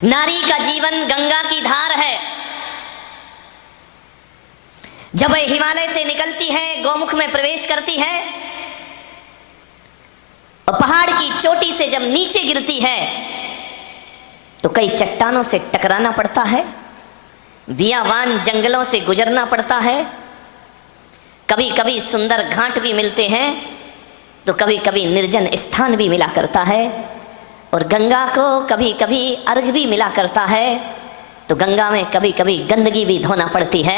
नारी का जीवन गंगा की धार है। जब वह हिमालय से निकलती है, गौमुख में प्रवेश करती है और पहाड़ की चोटी से जब नीचे गिरती है तो कई चट्टानों से टकराना पड़ता है, बियावान जंगलों से गुजरना पड़ता है, कभी कभी सुंदर घाट भी मिलते हैं तो कभी कभी निर्जन स्थान भी मिला करता है, और गंगा को कभी कभी अर्घ भी मिला करता है तो गंगा में कभी कभी गंदगी भी धोना पड़ती है।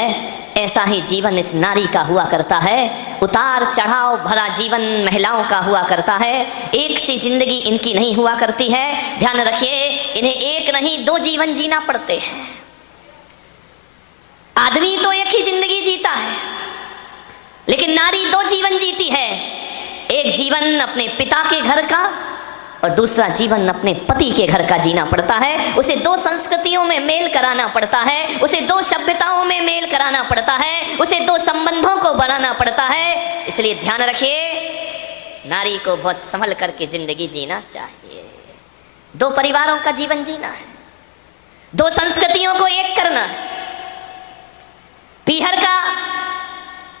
ऐसा ही जीवन इस नारी का हुआ करता है। उतार चढ़ाव भरा जीवन महिलाओं का हुआ करता है। एक सी जिंदगी इनकी नहीं हुआ करती है। ध्यान रखिए, इन्हें एक नहीं दो जीवन जीना पड़ते हैं। आदमी तो एक ही जिंदगी जीता है, लेकिन नारी दो जीवन जीती है। एक जीवन अपने पिता के घर का और दूसरा जीवन अपने पति के घर का जीना पड़ता है। उसे दो संस्कृतियों में मेल कराना पड़ता है, उसे दो सभ्यताओं में मेल कराना पड़ता है, उसे दो संबंधों को बनाना पड़ता है। इसलिए ध्यान रखिए, नारी को बहुत संभल करके जिंदगी जीना चाहिए। दो परिवारों का जीवन जीना है, दो संस्कृतियों को एक करना है। पीहर का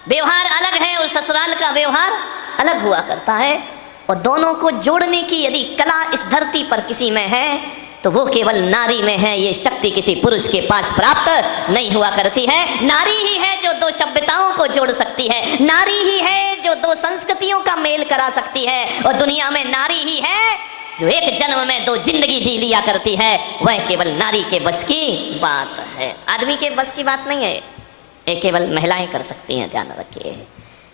व्यवहार अलग है और ससुराल का व्यवहार अलग हुआ करता है, और दोनों को जोड़ने की यदि कला इस धरती पर किसी में है तो वो केवल नारी में है। ये शक्ति किसी पुरुष के पास प्राप्त नहीं हुआ करती है। नारी ही है जो दो सभ्यताओं को जोड़ सकती है, नारी ही है जो दो संस्कृतियों का मेल करा सकती है, और दुनिया में नारी ही है जो एक जन्म में दो जिंदगी जी लिया करती है। वह केवल नारी के बस की बात है, आदमी के बस की बात नहीं है। ये केवल महिलाएं कर सकती हैं, ध्यान रखिए।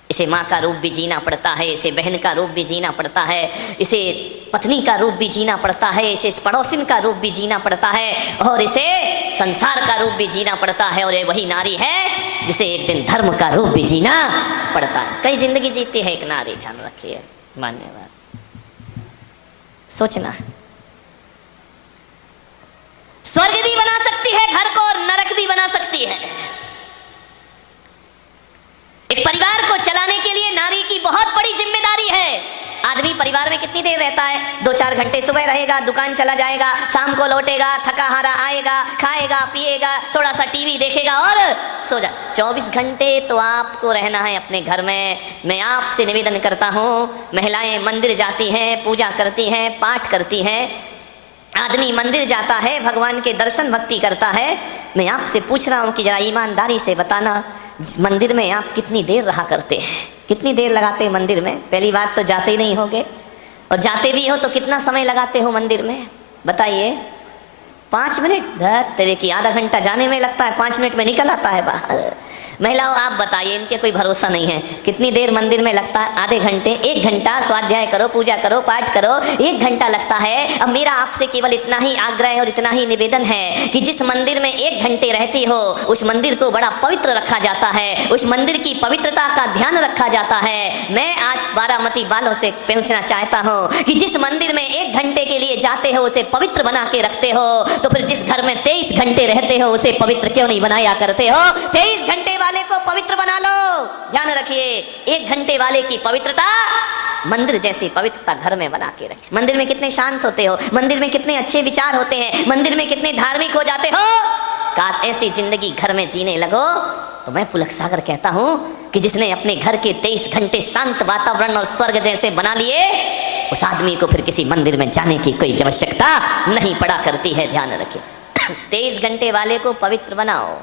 इसे माँ का रूप भी जीना पड़ता है, इसे बहन का रूप भी जीना पड़ता है, इसे पत्नी का रूप भी जीना पड़ता है, इसे पड़ोसिन का रूप भी जीना पड़ता है, और इसे संसार का रूप भी जीना पड़ता है। और ये वही नारी है जिसे एक दिन धर्म का रूप भी जीना पड़ता है। कई जिंदगी जीती है एक नारी, ध्यान रखिए। मान्यवर सोचना, स्वर्ग भी बना सकती है घर को और नरक भी बना सकती है। एक परिवार को चलाने के लिए नारी की बहुत बड़ी जिम्मेदारी है। आदमी परिवार में कितनी देर रहता है? 2-4 घंटे सुबह रहेगा, दुकान चला जाएगा, शाम को लौटेगा, थका हारा आएगा, खाएगा पिएगा, थोड़ा सा टीवी देखेगा और सो जा। 24 घंटे तो आपको रहना है अपने घर में। मैं आपसे निवेदन करता हूँ, महिलाएं मंदिर जाती हैं, पूजा करती हैं, पाठ करती हैं, आदमी मंदिर जाता है, भगवान के दर्शन भक्ति करता है। मैं आपसे पूछ रहा हूँ कि जरा ईमानदारी से बताना, मंदिर में आप कितनी देर रहा करते हैं? कितनी देर लगाते हैं मंदिर में? पहली बात तो जाते ही नहीं होगे, और जाते भी हो तो कितना समय लगाते हो मंदिर में? बताइए। 5 मिनट? तेरे की आधा घंटा जाने में लगता है, 5 मिनट में निकल आता है बाहर। महिलाओं आप बताइए, इनके कोई भरोसा नहीं है। कितनी देर मंदिर में लगता है? आधे घंटे, 1 घंटा। स्वाध्याय करो, पूजा करो, पाठ करो, 1 घंटा लगता है। अब मेरा आपसे केवल इतना ही आग्रह और इतना ही निवेदन है कि जिस मंदिर में 1 घंटे रहती हो, उस मंदिर को बड़ा पवित्र रखा जाता है, उस मंदिर की पवित्रता का ध्यान रखा जाता है। मैं आज बारामती वालों से पूछना चाहता हूँ कि जिस मंदिर में 1 घंटे के लिए जाते हो, उसे पवित्र बना के रखते हो, तो फिर जिस घर में 23 घंटे रहते हो, उसे पवित्र क्यों नहीं बनाया करते हो? 23 घंटे वाले को पवित्र बना लो। ध्यान रखिए, 1 घंटे वाले की पवित्रता मंदिर जैसी पवित्रता घर में बना के रखे। मंदिर में कितने शांत होते हो, मंदिर में कितने अच्छे विचार होते हैं, मंदिर में कितने धार्मिक हो जाते हो। काश ऐसी जिंदगी घर में जीने लगो। तो मैं पुलक सागर कहता हूं कि जिसने अपने घर के 23 घंटे शांत वातावरण और स्वर्ग जैसे बना लिए, उस आदमी को फिर किसी मंदिर में जाने की कोई आवश्यकता नहीं पड़ा करती है। ध्यान रखिए, 23 घंटे वाले को पवित्र बनाओ।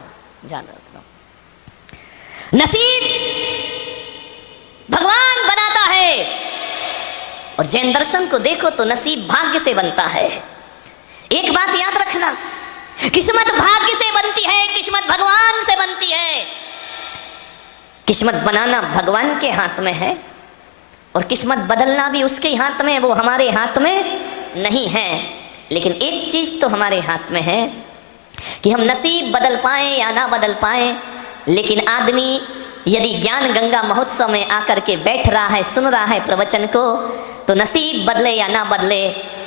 ध्यान रखो, नसीब भगवान बनाता है, और जैन दर्शन को देखो तो नसीब भाग्य से बनता है। एक बात याद रखना, किस्मत भाग्य से बनती है, किस्मत भगवान से बनती है। किस्मत बनाना भगवान के हाथ में है, और किस्मत बदलना भी उसके हाथ में, वो हमारे हाथ में नहीं है। लेकिन एक चीज तो हमारे हाथ में है कि हम नसीब बदल पाए या ना बदल पाए। लेकिन आदमी यदि ज्ञान गंगा महोत्सव में आकर के बैठ रहा है, सुन रहा है प्रवचन को, तो नसीब बदले या ना बदले,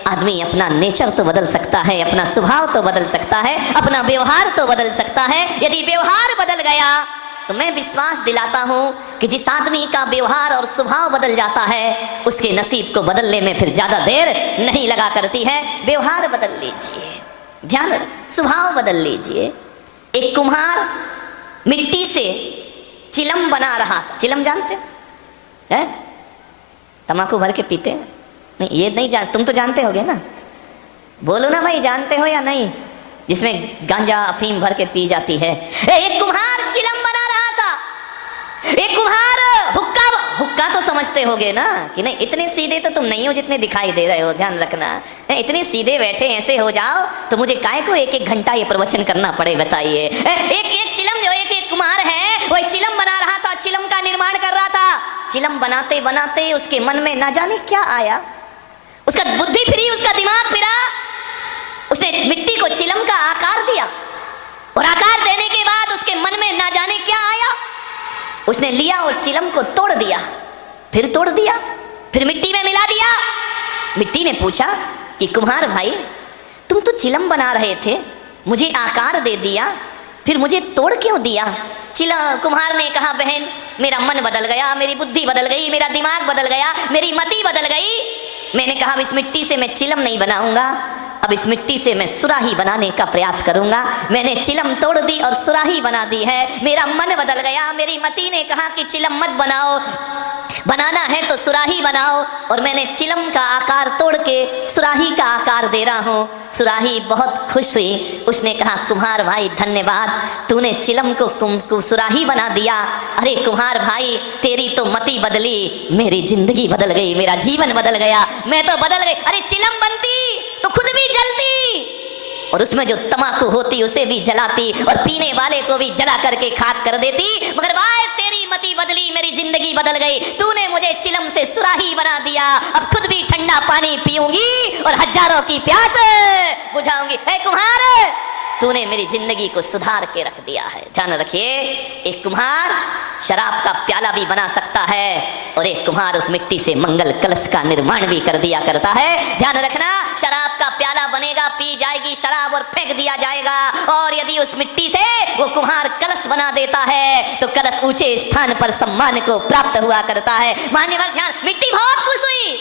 आदमी अपना नेचर तो बदल सकता है, अपना स्वभाव तो बदल सकता है, अपना व्यवहार तो बदल सकता है। यदि व्यवहार बदल गया तो मैं विश्वास दिलाता हूं कि जिस आदमी का व्यवहार और स्वभाव बदल जाता है, उसके नसीब को बदलने में फिर ज्यादा देर नहीं लगा करती है। व्यवहार बदल लीजिए, ध्यान रख, स्वभाव बदल लीजिए। एक कुम्हार मिट्टी से चिलम बना रहा था। चिलम जानते हैं? तम्बाकू भर के पीते हैं? नहीं, ये नहीं जान, तुम तो जानते होगे ना, बोलो ना भाई, जानते हो या नहीं? जिसमें गांजा अफीम भर के पी जाती है। एक कुम्हार चिलम बना रहा था। एक कुम्हार हुक्का तो समझते होगे ना कि नहीं? इतने सीधे तो तुम नहीं हो जितने दिखाई दे रहे हो, ध्यान रखना। इतने सीधे बैठे ऐसे हो जाओ तो मुझे काहे को एक एक घंटा ये प्रवचन करना पड़े, बताइए। एक चिलम जो एक कुम्हार है, वो चिलम बना रहा था, चिलम का निर्माण कर रहा था। चिलम बनाते बनाते उसके मन में ना जाने क्या आया, उसका बुद्धि फिरी, उसका दिमाग फिरा। उसने मिट्टी को चिलम का आकार दिया और आकार देने के बाद उसके मन में ना जाने क्या आया, उसने लिया और चिलम को तोड़ दिया, फिर तोड़ दिया, फिर मिट्टी में मिला दिया। मिट्टी ने पूछा कि कुम्हार भाई, तुम तो चिलम बना रहे थे, मुझे आकार दे दिया, फिर मुझे तोड़ क्यों दिया? कुम्हार ने कहा, बहन मेरा मन बदल गया, मेरी बुद्धि बदल गई, मेरा दिमाग बदल गया, मेरी मति बदल गई। मैंने कहा अब इस मिट्टी से मैं चिलम नहीं बनाऊंगा, अब इस मिट्टी से मैं सुराही बनाने का प्रयास करूंगा। मैंने चिलम तोड़ दी और सुराही बना दी है। मेरा मन बदल गया, मेरी मति ने कहा कि चिलम मत बनाओ, बनाना है तो सुराही बनाओ, और मैंने चिलम का आकार तोड़ के सुराही का आकार दे रहा हूँ। सुराही बहुत खुश हुई, उसने कहा कुम्हार भाई धन्यवाद, तूने चिलम को सुराही बना दिया। अरे कुम्हार भाई, तेरी तो मति बदली, मेरी जिंदगी बदल गई, मेरा जीवन बदल गया, मैं तो बदल गई। अरे चिलम बनती तो खुद भी जलती और उसमें जो तम्बाकू होती उसे भी जलाती और पीने वाले को भी जला करके खाक कर देती, मगर भाई तेरी मति बदली, मेरी जिंदगी बदल गई, तूने मुझे चिलम से सुराही बना दिया, अब खुद भी ठंडा पानी पीऊंगी और हजारों की प्यास बुझाऊंगी। हे कुम्हार, तूने मेरी जिंदगी को सुधार के रख दिया है। ध्यान रखिए, एक कुम्हार शराब का प्याला भी बना सकता है और एक कुम्हार उस मिट्टी से मंगल कलश का निर्माण भी कर दिया करता है। ध्यान रखना, शराब का प्याला बनेगा, पी जाएगी शराब और फेंक दिया जाएगा, और यदि उस मिट्टी से वो कुम्हार कलश बना देता है तो कलश ऊंचे स्थान पर सम्मान को प्राप्त हुआ करता है। मान्यवर ध्यान, मिट्टी बहुत खुश हुई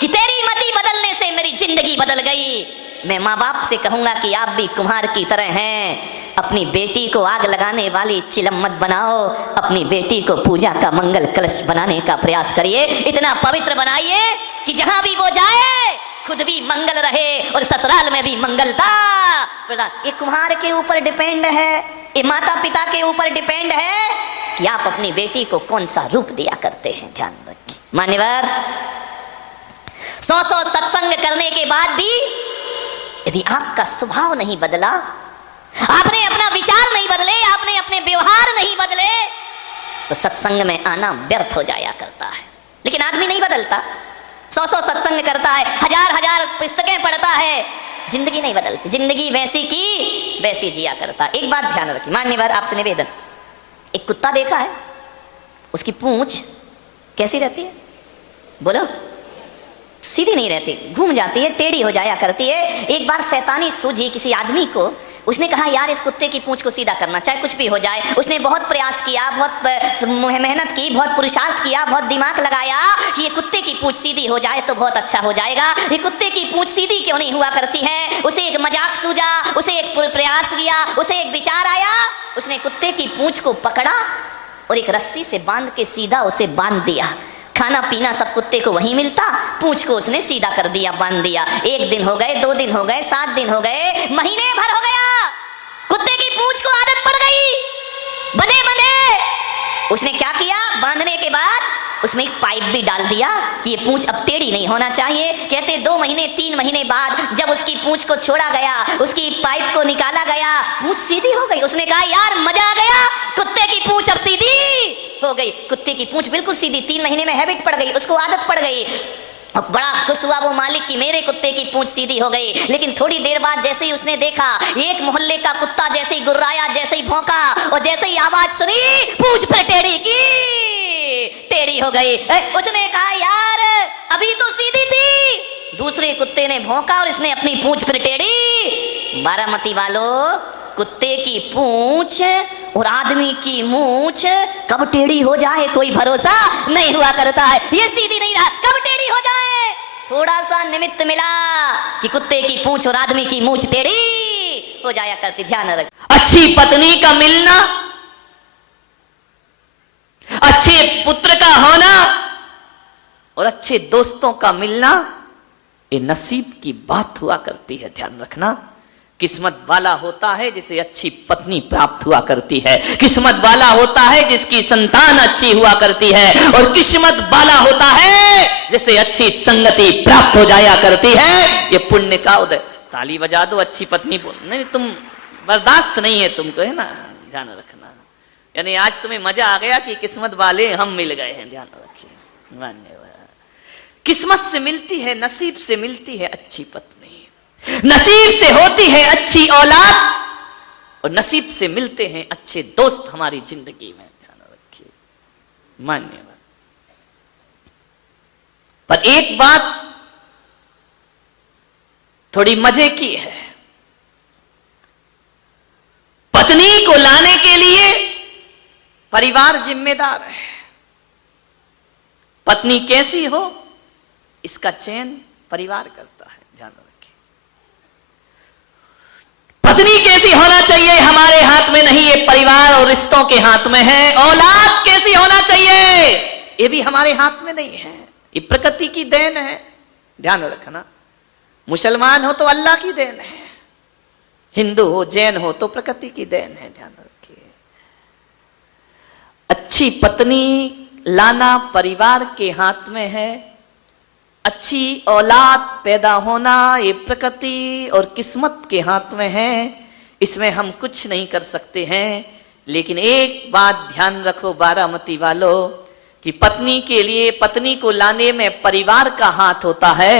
कि तेरी मति बदलने से मेरी जिंदगी बदल गई। मैं माँ बाप से कहूंगा कि आप भी कुम्हार की तरह हैं, अपनी बेटी को आग लगाने वाली चिलम मत बनाओ, अपनी बेटी को पूजा का मंगल कलश बनाने का प्रयास करिए, इतना पवित्र बनाइए कि जहां भी वो जाए खुद भी मंगल रहे और ससुराल में भी मंगलता। ये कुम्हार के ऊपर डिपेंड है, ये माता पिता के ऊपर डिपेंड है कि आप अपनी बेटी को कौन सा रूप दिया करते हैं। ध्यान रखिए मान्यवर, 100 सत्संग करने के बाद भी यदि आपका स्वभाव नहीं बदला, आपने अपना विचार नहीं बदले, आपने अपने व्यवहार नहीं बदले, तो सत्संग में आना व्यर्थ हो जाया करता है। लेकिन आदमी नहीं बदलता, 100 सत्संग करता है, हजार पुस्तकें पढ़ता है, जिंदगी नहीं बदलती, जिंदगी वैसी की वैसी जिया करता। एक बात ध्यान रखिए मान्यवर, आपसे निवेदन, एक कुत्ता देखा है, उसकी पूंछ कैसी रहती है? बोलो, सीधी नहीं रहती, घूम जाती है, टेढ़ी हो जाया करती है। एक बार शैतानी सूझी किसी आदमी को, उसने कहा यार इस कुत्ते की पूंछ को सीधा करना, चाहे कुछ भी हो जाए। उसने बहुत प्रयास किया, बहुत मेहनत की, बहुत पुरुषार्थ किया, बहुत दिमाग लगाया कि ये कुत्ते की पूंछ सीधी हो जाए तो बहुत अच्छा हो जाएगा। ये कुत्ते की पूंछ सीधी क्यों नहीं हुआ करती है? उसे एक मजाक सूझा, उसे एक प्रयास किया, उसे एक विचार आया, उसने कुत्ते की पूंछ को पकड़ा और एक रस्सी से बांध के सीधा उसे बांध दिया। खाना पीना सब कुत्ते को वहीं मिलता, पूंछ को उसने सीधा कर दिया, बांध दिया। 1 दिन हो गए, 2 दिन हो गए, 7 दिन हो गए, महीने भर हो गया, कुत्ते की पूंछ को आदत पड़ गई, बंधे उसने क्या किया, बांधने के बाद उसमें एक पाइप भी डाल दिया कि ये पूंछ अब टेढ़ी नहीं होना चाहिए। कहते 2 महीने 3 महीने बाद जब उसकी पूंछ को छोड़ा गया, उसकी पाइप को निकाला गया, पूंछ सीधी हो गई। उसने कहा यार मजा आ गया, कुत्ते की पूंछ अब सीधी हो गई। कुत्ते की पूंछ बिल्कुल सीधी, 3 महीने में हैबिट पड़ गई, उसको आदत पड़ गई। और बड़ा खुश हुआ वो मालिक कि मेरे कुत्ते की पूंछ सीधी हो गई। लेकिन थोड़ी देर बाद जैसे ही उसने देखा एक मोहल्ले का कुत्ता जैसे ही गुर्राया, जैसे ही भौंका और जैसे ही आवाज सुनी, पूंछ पर टेढ़ी हो गई। उसने कहा यार अभी तो सीधी थी। दूसरे कुत्ते ने भौंका और इसने अपनी पूंछ पर टेढ़ी। बारामती वालों, कुत्ते की पूंछ और आदमी की मूंछ कब टेढ़ी हो जाए कोई भरोसा नहीं हुआ करता है। ये सीधी नहीं रहा, कब टेढ़ी हो जाए। थोड़ा सा निमित्त मिला कि कुत्ते की पूंछ और आदमी की मूंछ टेढ़ी हो जाया करती। ध्यान रख, अच्छी पत्नी का मिलना, अच्छे पुत्र का होना और अच्छे दोस्तों का मिलना, ये नसीब की बात हुआ करती है। ध्यान रखना, किस्मत वाला होता है जिसे अच्छी पत्नी प्राप्त हुआ करती है, किस्मत वाला होता है जिसकी संतान अच्छी हुआ करती है, और किस्मत वाला होता है जिसे अच्छी संगति प्राप्त हो जाया करती है। ये पुण्य का उदय। ताली बजा दो, अच्छी पत्नी बोल। नहीं, तुम बर्दाश्त नहीं है तुमको, है ना, ध्यान रखना। यानी आज तुम्हें मजा आ गया कि किस्मत वाले हम मिल गए हैं। ध्यान रखिए, धन्यवाद। किस्मत से मिलती है, नसीब से मिलती है अच्छी पत्नी, नसीब से होती है अच्छी औलाद, और नसीब से मिलते हैं अच्छे दोस्त हमारी जिंदगी में। ध्यान रखिए, मान्यवर। पर एक बात थोड़ी मजे की है, पत्नी को लाने के लिए परिवार जिम्मेदार है। पत्नी कैसी हो इसका चयन परिवार करता है। ध्यान रखिए, पत्नी कैसी होना चाहिए हमारे हाथ में नहीं, ये परिवार और रिश्तों के हाथ में है। औलाद कैसी होना चाहिए ये भी हमारे हाथ में नहीं है, ये प्रकृति की देन है। ध्यान रखना, मुसलमान हो तो अल्लाह की देन है, हिंदू हो जैन हो तो प्रकृति की देन है। ध्यान रखिए, अच्छी पत्नी लाना परिवार के हाथ में है, अच्छी औलाद पैदा होना ये प्रकृति और किस्मत के हाथ में है। इसमें हम कुछ नहीं कर सकते हैं। लेकिन एक बात ध्यान रखो बारामती वालों, कि पत्नी के लिए, पत्नी को लाने में परिवार का हाथ होता है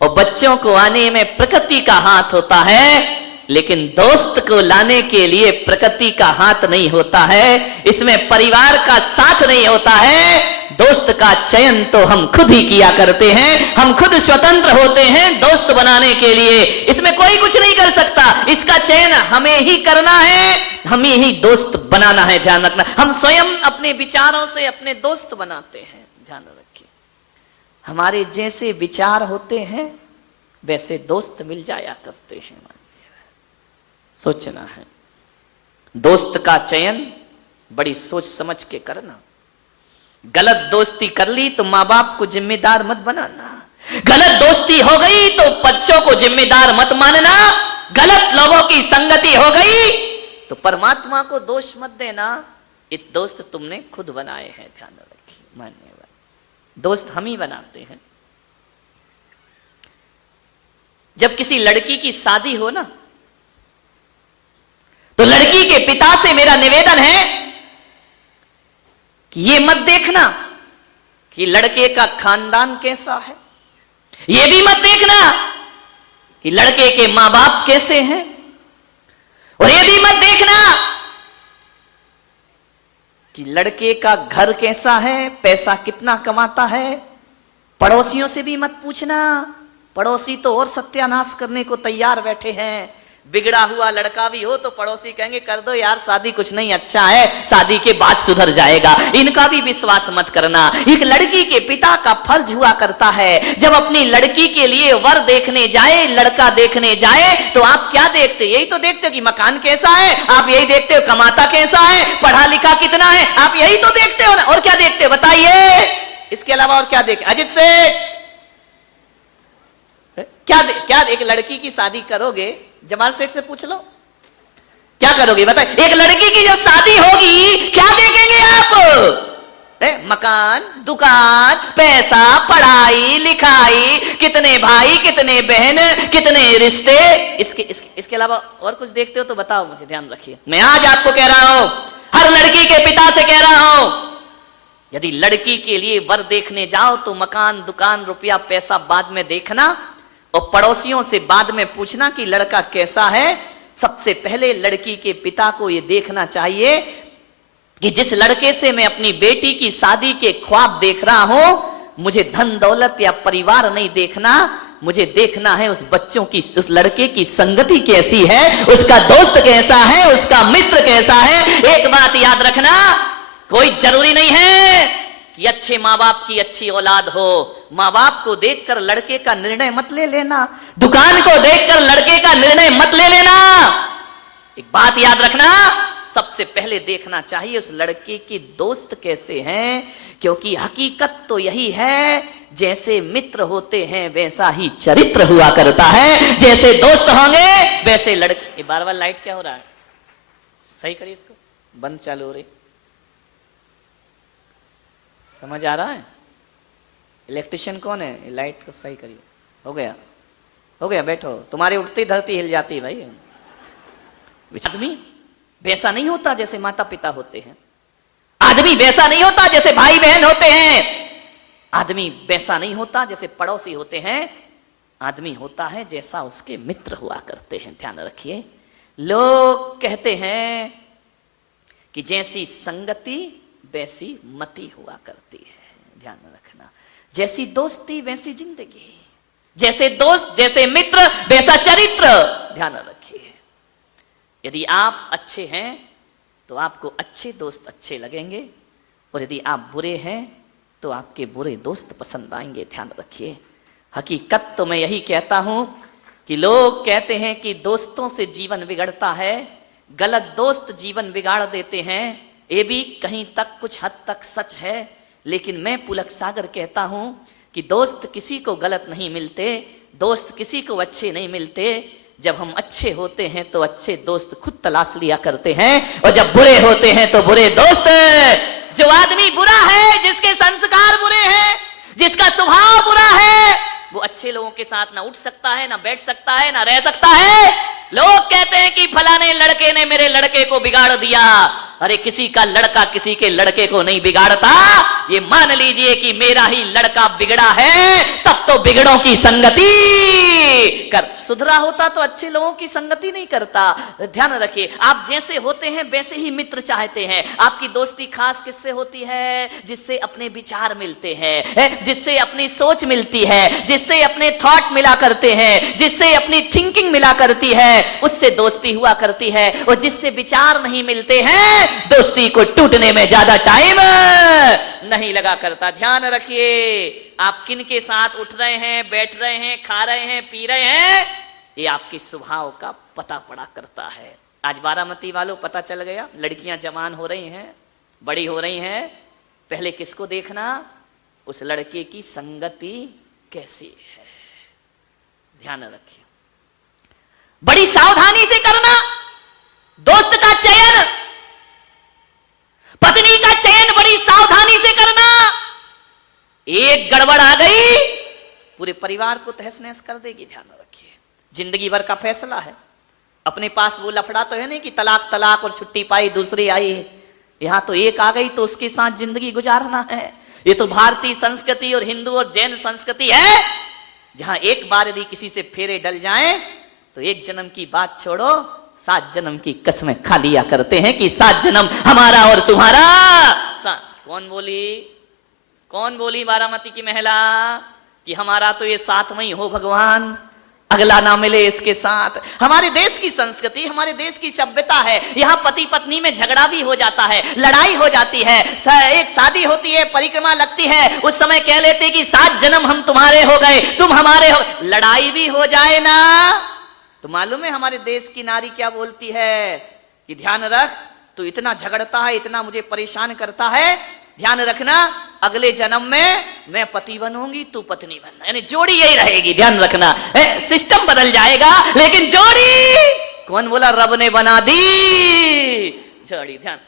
और बच्चों को आने में प्रकृति का हाथ होता है, लेकिन दोस्त को लाने के लिए प्रकृति का हाथ नहीं होता है, इसमें परिवार का साथ नहीं होता है। दोस्त का चयन तो हम खुद ही किया करते हैं, हम खुद स्वतंत्र होते हैं दोस्त बनाने के लिए, इसमें कोई कुछ नहीं कर सकता। इसका चयन हमें ही करना है, हमें ही दोस्त बनाना है। ध्यान रखना, हम स्वयं अपने विचारों से अपने दोस्त बनाते हैं। ध्यान रखिए, हमारे जैसे विचार होते हैं वैसे दोस्त मिल जाया करते हैं। सोचना है, दोस्त का चयन बड़ी सोच समझ के करना। गलत दोस्ती कर ली तो माँ बाप को जिम्मेदार मत बनाना, गलत दोस्ती हो गई तो बच्चों को जिम्मेदार मत मानना, गलत लोगों की संगति हो गई तो परमात्मा को दोष मत देना। ये दोस्त तुमने खुद बनाए हैं। ध्यान रखिए, मान्यवर, दोस्त हम ही बनाते हैं। जब किसी लड़की की शादी हो ना, तो लड़की के पिता से मेरा निवेदन है कि ये मत देखना कि लड़के का खानदान कैसा है, ये भी मत देखना कि लड़के के मां बाप कैसे हैं, और ये भी मत देखना कि लड़के का घर कैसा है, पैसा कितना कमाता है। पड़ोसियों से भी मत पूछना, पड़ोसी तो और सत्यानाश करने को तैयार बैठे हैं। बिगड़ा हुआ लड़का भी हो तो पड़ोसी कहेंगे कर दो यार शादी, कुछ नहीं अच्छा है, शादी के बाद सुधर जाएगा। इनका भी विश्वास मत करना। एक लड़की के पिता का फर्ज हुआ करता है, जब अपनी लड़की के लिए वर देखने जाए, लड़का देखने जाए, तो आप क्या देखते? यही तो देखते हो कि मकान कैसा है, आप यही देखते हो कमाता कैसा है, पढ़ा लिखा कितना है, आप यही तो देखते हो ना। और क्या देखते हो बताइए? इसके अलावा और क्या देखे? अजित सेठ क्या एक लड़की की शादी करोगे, जमाल सेठ से पूछ लो, क्या करोगे बताइए? एक लड़की की जब शादी होगी क्या देखेंगे आप? मकान, दुकान, पैसा, पढ़ाई लिखाई, कितने भाई, कितने बहन, कितने रिश्ते, इसके अलावा और कुछ देखते हो तो बताओ मुझे। ध्यान रखिए, मैं आज आपको कह रहा हूं, हर लड़की के पिता से कह रहा हूं, यदि लड़की के लिए वर देखने जाओ तो मकान, दुकान, रुपया, पैसा बाद में देखना, और पड़ोसियों से बाद में पूछना कि लड़का कैसा है। सबसे पहले लड़की के पिता को यह देखना चाहिए कि जिस लड़के से मैं अपनी बेटी की शादी के ख्वाब देख रहा हूं, मुझे धन दौलत या परिवार नहीं देखना, मुझे देखना है उस बच्चों की, उस लड़के की संगति कैसी है, उसका दोस्त कैसा है, उसका मित्र कैसा है। एक बात याद रखना, कोई जरूरी नहीं है कि अच्छे माँ बाप की अच्छी औलाद हो। माँ बाप को देखकर लड़के का निर्णय मत ले लेना, दुकान को देखकर लड़के का निर्णय मत ले लेना। बात याद रखना, सबसे पहले देखना चाहिए उस लड़के के दोस्त कैसे हैं, क्योंकि हकीकत तो यही है, जैसे मित्र होते हैं वैसा ही चरित्र हुआ करता है। जैसे दोस्त होंगे वैसे लड़के। ये बार बार लाइट क्या हो रहा है, सही करिए इसको, बंद चालू हो रही, समझ आ रहा है? इलेक्ट्रिशियन कौन है? लाइट को सही करिए। हो गया, हो गया, बैठो, तुम्हारे उठती धरती हिल जाती है भाई। आदमी वैसा नहीं होता जैसे माता पिता होते हैं, आदमी वैसा नहीं होता जैसे भाई बहन होते हैं, आदमी वैसा नहीं होता जैसे पड़ोसी होते हैं, आदमी होता है जैसा उसके मित्र हुआ करते हैं। ध्यान रखिए, लोग कहते हैं कि जैसी संगति वैसी मति हुआ करती है। ध्यान रखना, जैसी दोस्ती वैसी जिंदगी, जैसे दोस्त जैसे मित्र वैसा चरित्र। ध्यान रखिए, यदि आप अच्छे हैं तो आपको अच्छे दोस्त अच्छे लगेंगे, और यदि आप बुरे हैं तो आपके बुरे दोस्त पसंद आएंगे। ध्यान रखिए, हकीकत तो मैं यही कहता हूं कि लोग कहते हैं कि दोस्तों से जीवन बिगड़ता है, गलत दोस्त जीवन बिगाड़ देते हैं। ये भी कहीं तक कुछ हद तक सच है, लेकिन मैं पुलक सागर कहता हूं कि दोस्त किसी को गलत नहीं मिलते, दोस्त किसी को अच्छे नहीं मिलते। जब हम अच्छे होते हैं तो अच्छे दोस्त खुद तलाश लिया करते हैं, और जब बुरे होते हैं तो बुरे दोस्त। जो आदमी बुरा है, जिसके संस्कार बुरे हैं, जिसका स्वभाव बुरा है, वो अच्छे लोगों के साथ ना उठ सकता है, ना बैठ सकता है, ना रह सकता है। लोग कहते हैं कि फलाने लड़के ने मेरे लड़के को बिगाड़ दिया। अरे किसी का लड़का किसी के लड़के को नहीं बिगाड़ता, ये मान लीजिए कि मेरा ही लड़का बिगड़ा है, तब तो बिगड़ों की संगति कर। सुधरा होता तो अच्छे लोगों की संगति नहीं करता। ध्यान रखिए, आप जैसे होते हैं वैसे ही मित्र चाहते हैं। आपकी दोस्ती खास किससे होती है? जिससे अपने विचार मिलते हैं, जिससे अपनी सोच मिलती है, जिससे अपने थॉट मिला करते हैं, जिससे अपनी थिंकिंग मिला करती है, उससे दोस्ती हुआ करती है। और जिससे विचार नहीं मिलते हैं, दोस्ती को टूटने में ज्यादा टाइम नहीं लगा करता। ध्यान रखिए, आप किन के साथ उठ रहे हैं, बैठ रहे हैं, खा रहे हैं, पी रहे हैं, ये आपके स्वभाव का पता पड़ा करता है। आज बारामती वालों पता चल गया, लड़कियां जवान हो रही हैं, बड़ी हो रही हैं, पहले किसको देखना? उस लड़के की संगति कैसी है। ध्यान रखिए, बड़ी सावधानी से करना दोस्त का चयन, पत्नी का चयन बड़ी सावधानी से करना। एक गड़बड़ आ गई, पूरे परिवार को तहस नहस कर देगी। ध्यान रखिए, जिंदगी भर का फैसला है। अपने पास वो लफड़ा तो है नहीं कि तलाक तलाक और छुट्टी पाई दूसरी आई है। यहां तो एक आ गई तो उसके साथ जिंदगी गुजारना है। ये तो भारतीय संस्कृति और हिंदू और जैन संस्कृति है, जहां एक बार यदि किसी से फेरे डल जाएं तो एक जन्म की बात छोड़ो, 7 जन्म की कसमें खा लिया करते हैं कि 7 जन्म हमारा और तुम्हारा। कौन बोली बारामती की महिला कि हमारा तो ये 7वां ही हो भगवान, अगला ना मिले इसके साथ। हमारे देश की संस्कृति, हमारे देश की सभ्यता है, यहाँ पति पत्नी में झगड़ा भी हो जाता है, लड़ाई हो जाती है, एक शादी होती है, परिक्रमा लगती है, उस समय कह लेते कि 7 जन्म हम तुम्हारे हो गए, तुम हमारे हो। लड़ाई भी हो जाए ना तो मालूम है हमारे देश की नारी क्या बोलती है कि ध्यान रख, तू इतना झगड़ता है, इतना मुझे परेशान करता है, ध्यान रखना अगले जन्म में मैं पति बनूंगी, तू पत्नी बनना। यानी जोड़ी यही रहेगी। ध्यान रखना, सिस्टम बदल जाएगा लेकिन जोड़ी कौन बोला? रब ने बना दी जोड़ी। ध्यान